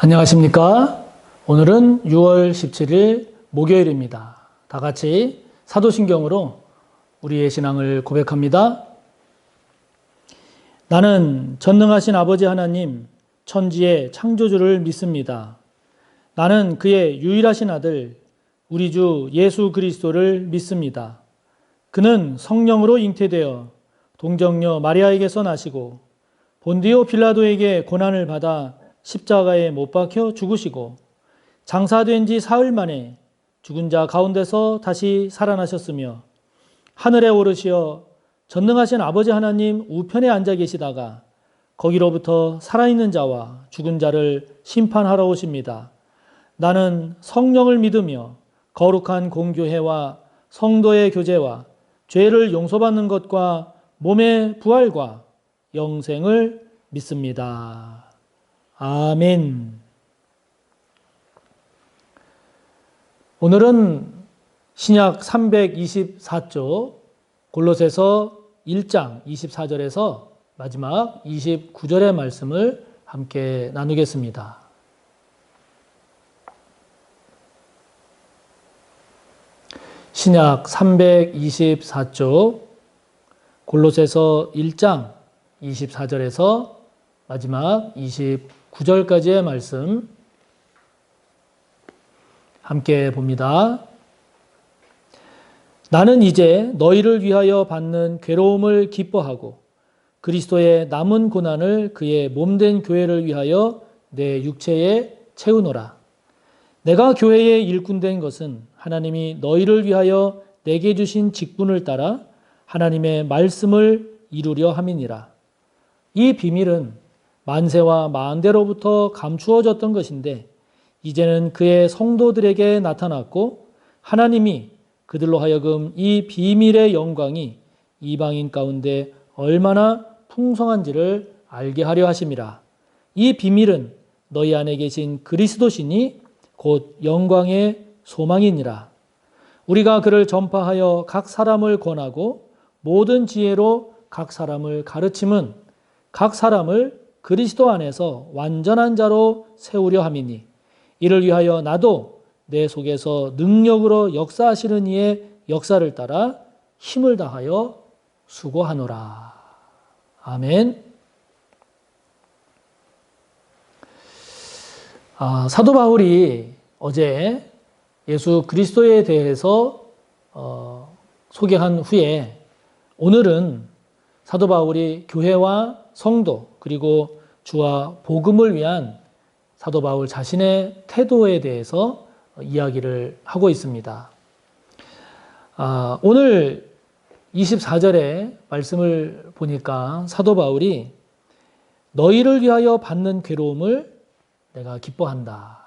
안녕하십니까? 오늘은 6월 17일 목요일입니다. 다 같이 사도신경으로 우리의 신앙을 고백합니다. 나는 전능하신 아버지 하나님, 천지의 창조주를 믿습니다. 나는 그의 유일하신 아들, 우리 주 예수 그리스도를 믿습니다. 그는 성령으로 잉태되어 동정녀 마리아에게서 나시고 본디오 빌라도에게 고난을 받아 십자가에 못 박혀 죽으시고 장사된 지 사흘 만에 죽은 자 가운데서 다시 살아나셨으며 하늘에 오르시어 전능하신 아버지 하나님 우편에 앉아 계시다가 거기로부터 살아있는 자와 죽은 자를 심판하러 오십니다. 나는 성령을 믿으며 거룩한 공교회와 성도의 교제와 죄를 용서받는 것과 몸의 부활과 영생을 믿습니다. 아멘. 오늘은 신약 324조 골로새서 1장 24절에서 마지막 29절의 말씀을 함께 나누겠습니다. 신약 324조 골로새서 1장 24절에서 마지막 29절까지의 말씀 함께 봅니다. 나는 이제 너희를 위하여 받는 괴로움을 기뻐하고 그리스도의 남은 고난을 그의 몸된 교회를 위하여 내 육체에 채우노라. 내가 교회의 일꾼된 것은 하나님이 너희를 위하여 내게 주신 직분을 따라 하나님의 말씀을 이루려 함이니라. 이 비밀은 만세와 만대로부터 감추어졌던 것인데 이제는 그의 성도들에게 나타났고 하나님이 그들로 하여금 이 비밀의 영광이 이방인 가운데 얼마나 풍성한지를 알게 하려 하심이라. 이 비밀은 너희 안에 계신 그리스도시니 곧 영광의 소망이니라. 우리가 그를 전파하여 각 사람을 권하고 모든 지혜로 각 사람을 가르침은 각 사람을 그리스도 안에서 완전한 자로 세우려 함이니 이를 위하여 나도 내 속에서 능력으로 역사하시는 이의 역사를 따라 힘을 다하여 수고하노라. 아멘. 사도 바울이 어제 예수 그리스도에 대해서 소개한 후에 오늘은 사도 바울이 교회와 성도 그리고 주와 복음을 위한 사도 바울 자신의 태도에 대해서 이야기를 하고 있습니다. 오늘 24절의 말씀을 보니까 사도 바울이 너희를 위하여 받는 괴로움을 내가 기뻐한다.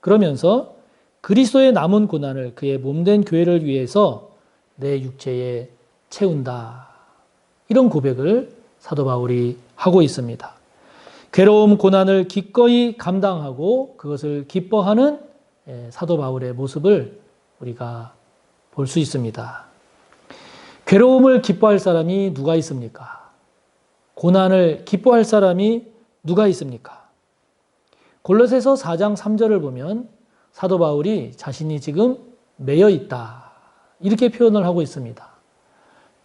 그러면서 그리스도의 남은 고난을 그의 몸된 교회를 위해서 내 육체에 채운다. 이런 고백을 사도 바울이 하고 있습니다. 괴로움, 고난을 기꺼이 감당하고 그것을 기뻐하는 사도 바울의 모습을 우리가 볼 수 있습니다. 괴로움을 기뻐할 사람이 누가 있습니까? 고난을 기뻐할 사람이 누가 있습니까? 골로새서 4장 3절을 보면 사도 바울이 자신이 지금 매여 있다. 이렇게 표현을 하고 있습니다.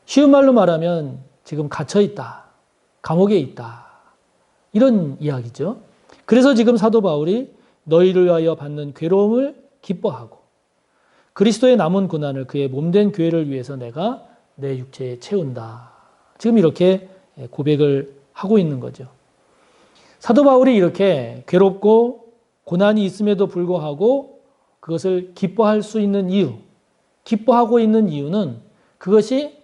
쉬운 말로 말하면 지금 갇혀 있다. 감옥에 있다. 이런 이야기죠. 그래서 지금 사도 바울이 너희를 위하여 받는 괴로움을 기뻐하고 그리스도의 남은 고난을 그의 몸된 교회를 위해서 내가 내 육체에 채운다. 지금 이렇게 고백을 하고 있는 거죠. 사도 바울이 이렇게 괴롭고 고난이 있음에도 불구하고 그것을 기뻐할 수 있는 이유, 기뻐하고 있는 이유는 그것이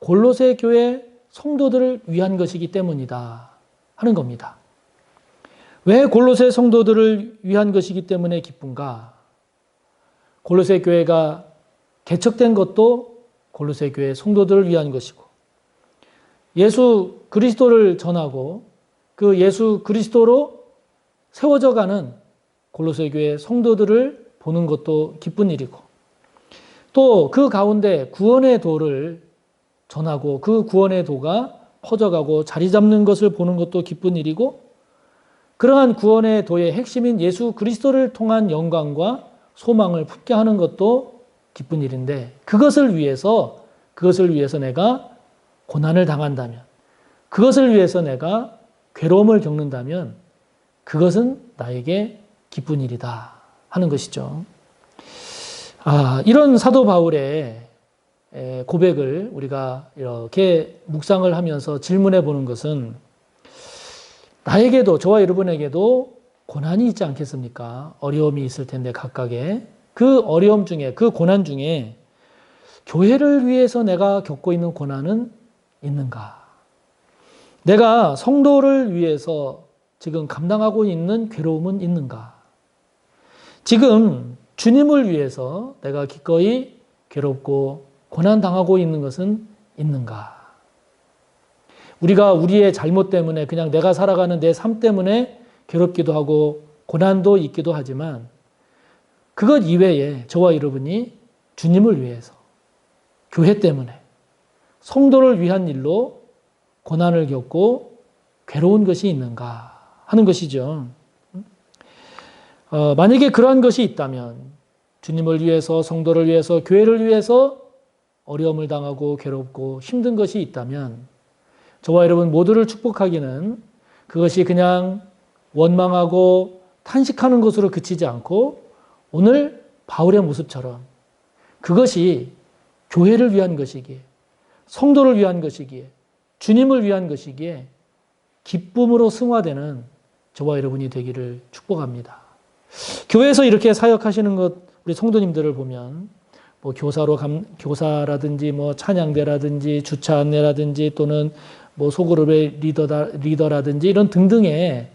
골로새 교회 성도들을 위한 것이기 때문이다 하는 겁니다. 왜 골로새 성도들을 위한 것이기 때문에 기쁜가? 골로새 교회가 개척된 것도 골로새 교회 성도들을 위한 것이고 예수 그리스도를 전하고 그 예수 그리스도로 세워져 가는 골로새 교회 성도들을 보는 것도 기쁜 일이고 또 그 가운데 구원의 도를 전하고 그 구원의 도가 퍼져가고 자리 잡는 것을 보는 것도 기쁜 일이고 그러한 구원의 도의 핵심인 예수 그리스도를 통한 영광과 소망을 품게 하는 것도 기쁜 일인데 그것을 위해서 내가 고난을 당한다면, 그것을 위해서 내가 괴로움을 겪는다면 그것은 나에게 기쁜 일이다 하는 것이죠. 이런 사도 바울의 고백을 우리가 이렇게 묵상을 하면서 질문해 보는 것은 나에게도, 저와 여러분에게도 고난이 있지 않겠습니까? 어려움이 있을 텐데 각각의 그 어려움 중에, 그 고난 중에 교회를 위해서 내가 겪고 있는 고난은 있는가? 내가 성도를 위해서 지금 감당하고 있는 괴로움은 있는가? 지금 주님을 위해서 내가 기꺼이 괴롭고 고난당하고 있는 것은 있는가? 우리가 우리의 잘못 때문에 그냥 내가 살아가는 내 삶 때문에 괴롭기도 하고 고난도 있기도 하지만 그것 이외에 저와 여러분이 주님을 위해서, 교회 때문에, 성도를 위한 일로 고난을 겪고 괴로운 것이 있는가 하는 것이죠. 만약에 그러한 것이 있다면 주님을 위해서, 성도를 위해서, 교회를 위해서 어려움을 당하고 괴롭고 힘든 것이 있다면 저와 여러분 모두를 축복하기는 그것이 그냥 원망하고 탄식하는 것으로 그치지 않고 오늘 바울의 모습처럼 그것이 교회를 위한 것이기에, 성도를 위한 것이기에, 주님을 위한 것이기에 기쁨으로 승화되는 저와 여러분이 되기를 축복합니다. 교회에서 이렇게 사역하시는 것, 우리 성도님들을 보면 뭐 교사라든지 뭐 찬양대라든지 주차 안내라든지 또는 뭐 소그룹의 리더라든지 이런 등등의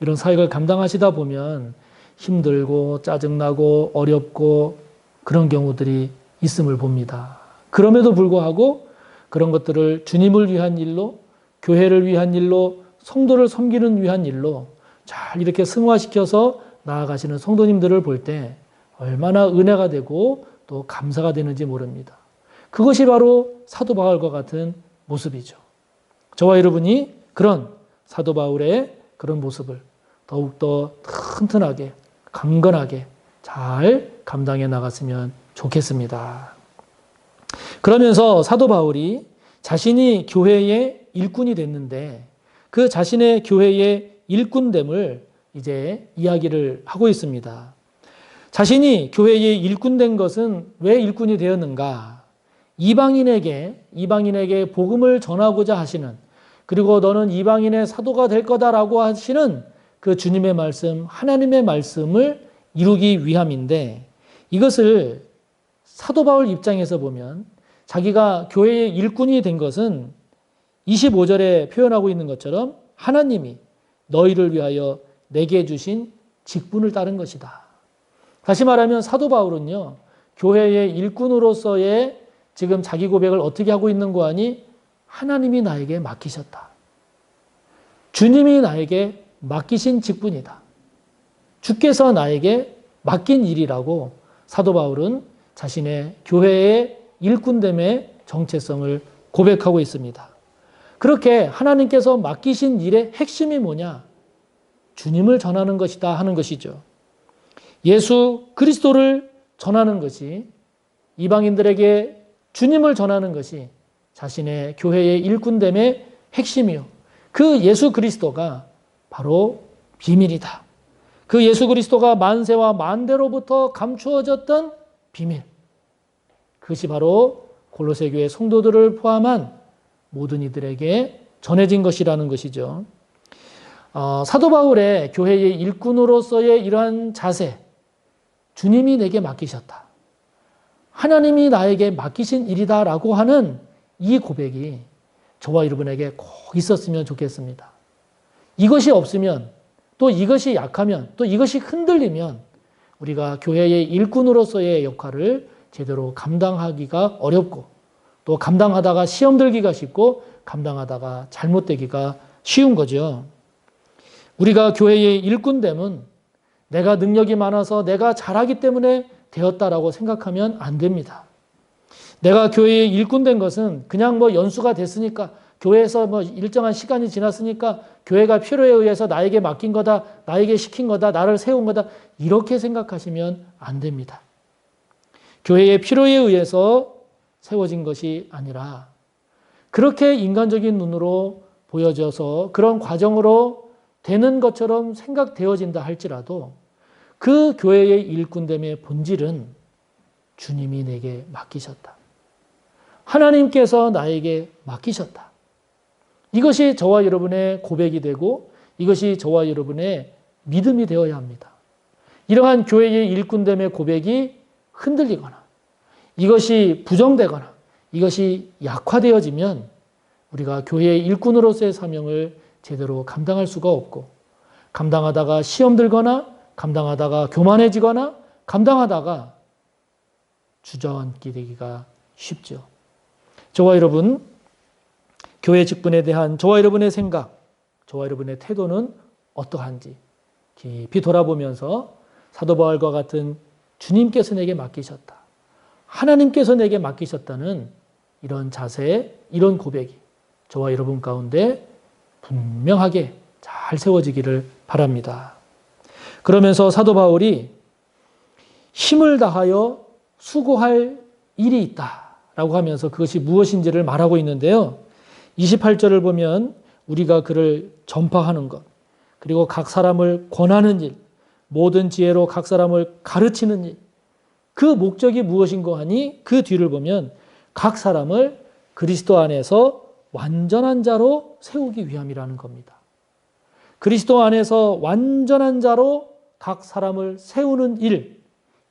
이런 사역을 감당하시다 보면 힘들고 짜증나고 어렵고 그런 경우들이 있음을 봅니다. 그럼에도 불구하고 그런 것들을 주님을 위한 일로, 교회를 위한 일로, 성도를 섬기는 위한 일로 잘 이렇게 승화시켜서 나아가시는 성도님들을 볼 때 얼마나 은혜가 되고 또 감사가 되는지 모릅니다. 그것이 바로 사도 바울과 같은 모습이죠. 저와 여러분이 그런 사도 바울의 그런 모습을 더욱더 튼튼하게, 강건하게 잘 감당해 나갔으면 좋겠습니다. 그러면서 사도 바울이 자신이 교회의 일꾼이 됐는데 그 자신의 교회의 일꾼됨을 이제 이야기를 하고 있습니다. 자신이 교회의 일꾼 된 것은 왜 일꾼이 되었는가? 이방인에게 복음을 전하고자 하시는, 그리고 너는 이방인의 사도가 될 거다라고 하시는 그 주님의 말씀, 하나님의 말씀을 이루기 위함인데 이것을 사도 바울 입장에서 보면 자기가 교회의 일꾼이 된 것은 25절에 표현하고 있는 것처럼 하나님이 너희를 위하여 내게 주신 직분을 따른 것이다. 다시 말하면 사도 바울은요, 교회의 일꾼으로서의 지금 자기 고백을 어떻게 하고 있는 거 아니? 하나님이 나에게 맡기셨다. 주님이 나에게 맡기신 직분이다. 주께서 나에게 맡긴 일이라고 사도 바울은 자신의 교회의 일꾼됨의 정체성을 고백하고 있습니다. 그렇게 하나님께서 맡기신 일의 핵심이 뭐냐? 주님을 전하는 것이다 하는 것이죠. 예수 그리스도를 전하는 것이, 이방인들에게 주님을 전하는 것이 자신의 교회의 일꾼됨의 핵심이요. 그 예수 그리스도가 바로 비밀이다. 그 예수 그리스도가 만세와 만대로부터 감추어졌던 비밀. 그것이 바로 골로새 교회 성도들을 포함한 모든 이들에게 전해진 것이라는 것이죠. 사도 바울의 교회의 일꾼으로서의 이러한 자세, 주님이 내게 맡기셨다. 하나님이 나에게 맡기신 일이다라고 하는 이 고백이 저와 여러분에게 꼭 있었으면 좋겠습니다. 이것이 없으면, 또 이것이 약하면, 또 이것이 흔들리면 우리가 교회의 일꾼으로서의 역할을 제대로 감당하기가 어렵고, 또 감당하다가 시험 들기가 쉽고 감당하다가 잘못되기가 쉬운 거죠. 우리가 교회의 일꾼됨은 내가 능력이 많아서 내가 잘하기 때문에 되었다라고 생각하면 안 됩니다. 내가 교회의 일꾼 된 것은 그냥 뭐 연수가 됐으니까, 교회에서 뭐 일정한 시간이 지났으니까 교회가 필요에 의해서 나에게 맡긴 거다, 나에게 시킨 거다, 나를 세운 거다, 이렇게 생각하시면 안 됩니다. 교회의 필요에 의해서 세워진 것이 아니라 그렇게 인간적인 눈으로 보여져서 그런 과정으로 되는 것처럼 생각되어진다 할지라도 그 교회의 일꾼됨의 본질은 주님이 내게 맡기셨다. 하나님께서 나에게 맡기셨다. 이것이 저와 여러분의 고백이 되고 이것이 저와 여러분의 믿음이 되어야 합니다. 이러한 교회의 일꾼됨의 고백이 흔들리거나 이것이 부정되거나 이것이 약화되어지면 우리가 교회의 일꾼으로서의 사명을 제대로 감당할 수가 없고 감당하다가 시험 들거나 감당하다가 교만해지거나 감당하다가 주저앉게 되기가 쉽죠. 저와 여러분, 교회 직분에 대한 저와 여러분의 생각, 저와 여러분의 태도는 어떠한지 깊이 돌아보면서 사도 바울과 같은 주님께서 내게 맡기셨다. 하나님께서 내게 맡기셨다는 이런 자세, 이런 고백이 저와 여러분 가운데 분명하게 잘 세워지기를 바랍니다. 그러면서 사도 바울이 힘을 다하여 수고할 일이 있다라고 하면서 그것이 무엇인지를 말하고 있는데요. 28절을 보면 우리가 그를 전파하는 것, 그리고 각 사람을 권하는 일, 모든 지혜로 각 사람을 가르치는 일, 그 목적이 무엇인고 하니 그 뒤를 보면 각 사람을 그리스도 안에서 완전한 자로 세우기 위함이라는 겁니다. 그리스도 안에서 완전한 자로 각 사람을 세우는 일,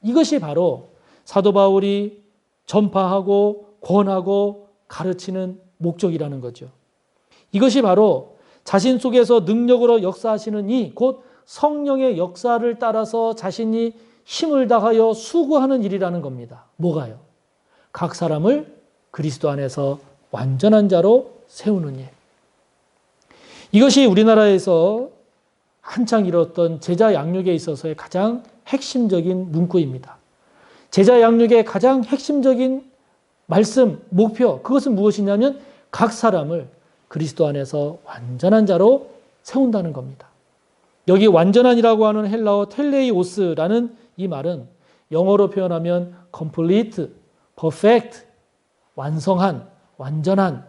이것이 바로 사도 바울이 전파하고 권하고 가르치는 목적이라는 거죠. 이것이 바로 자신 속에서 능력으로 역사하시는 이 곧 성령의 역사를 따라서 자신이 힘을 다하여 수고하는 일이라는 겁니다. 뭐가요? 각 사람을 그리스도 안에서 완전한 자로 세우는 일. 이것이 우리나라에서 한창 이뤘던 제자 양육에 있어서의 가장 핵심적인 문구입니다. 제자 양육의 가장 핵심적인 말씀, 목표, 그것은 무엇이냐면 각 사람을 그리스도 안에서 완전한 자로 세운다는 겁니다. 여기 완전한이라고 하는 헬라어 텔레이오스라는 이 말은 영어로 표현하면 complete, perfect, 완성한, 완전한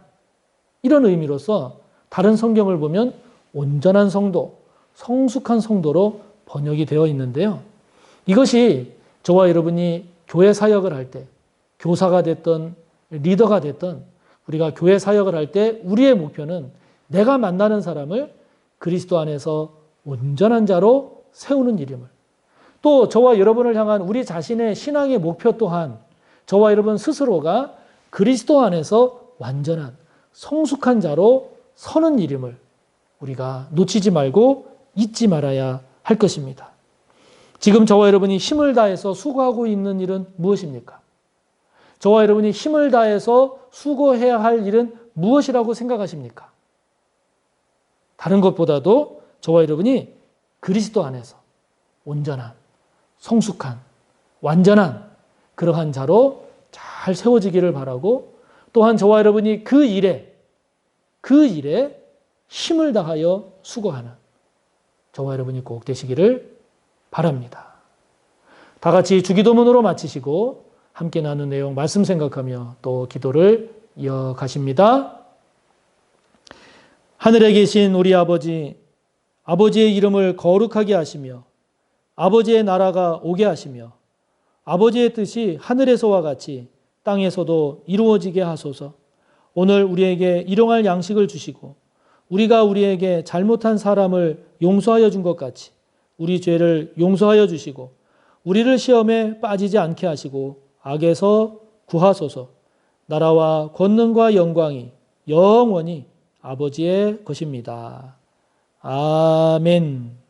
이런 의미로서 다른 성경을 보면 온전한 성도, 성숙한 성도로 번역이 되어 있는데요. 이것이 저와 여러분이 교회 사역을 할 때, 교사가 됐던 리더가 됐던 우리가 교회 사역을 할 때 우리의 목표는 내가 만나는 사람을 그리스도 안에서 온전한 자로 세우는 일임을, 또 저와 여러분을 향한 우리 자신의 신앙의 목표 또한 저와 여러분 스스로가 그리스도 안에서 완전한 성숙한 자로 서는 일임을 우리가 놓치지 말고 잊지 말아야 할 것입니다. 지금 저와 여러분이 힘을 다해서 수고하고 있는 일은 무엇입니까? 저와 여러분이 힘을 다해서 수고해야 할 일은 무엇이라고 생각하십니까? 다른 것보다도 저와 여러분이 그리스도 안에서 온전한, 성숙한, 완전한 그러한 자로 잘 세워지기를 바라고, 또한 저와 여러분이 그 일에 힘을 다하여 수고하는 저와 여러분이 꼭 되시기를 바랍니다. 다 같이 주기도문으로 마치시고 함께 나눈 내용 말씀 생각하며 또 기도를 이어가십니다. 하늘에 계신 우리 아버지, 아버지의 이름을 거룩하게 하시며 아버지의 나라가 오게 하시며 아버지의 뜻이 하늘에서와 같이 땅에서도 이루어지게 하소서. 오늘 우리에게 일용할 양식을 주시고 우리가 우리에게 잘못한 사람을 용서하여 준 것 같이 우리 죄를 용서하여 주시고 우리를 시험에 빠지지 않게 하시고 악에서 구하소서. 나라와 권능과 영광이 영원히 아버지의 것입니다. 아멘.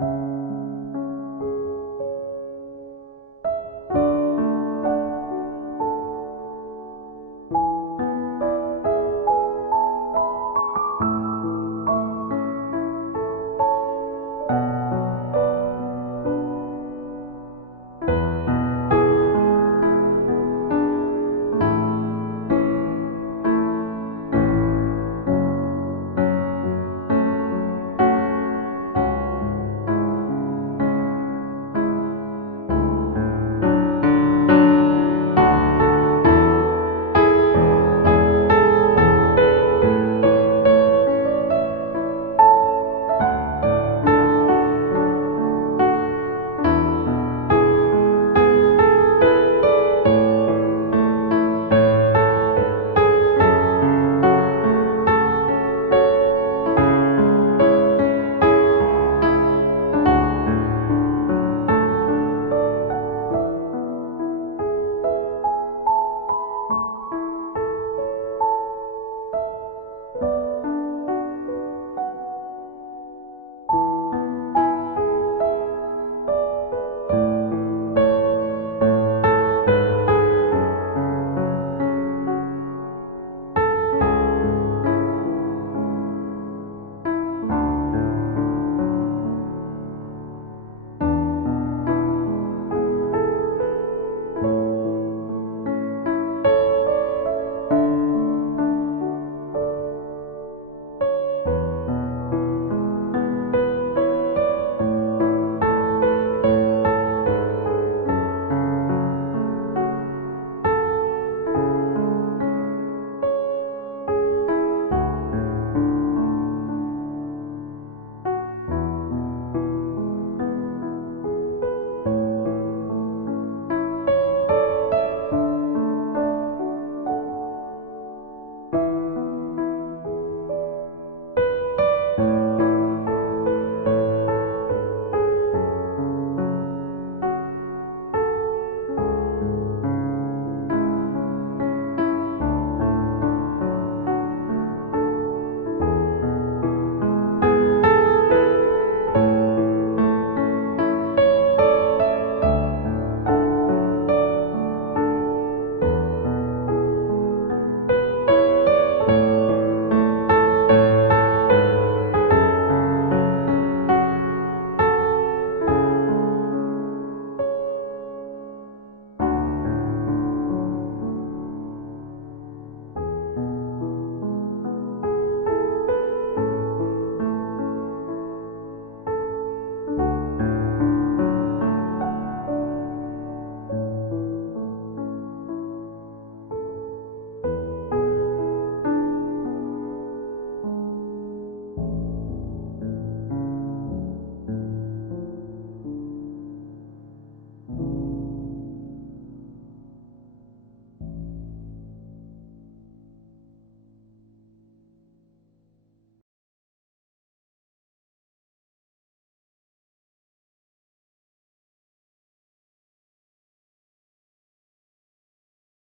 있습니다.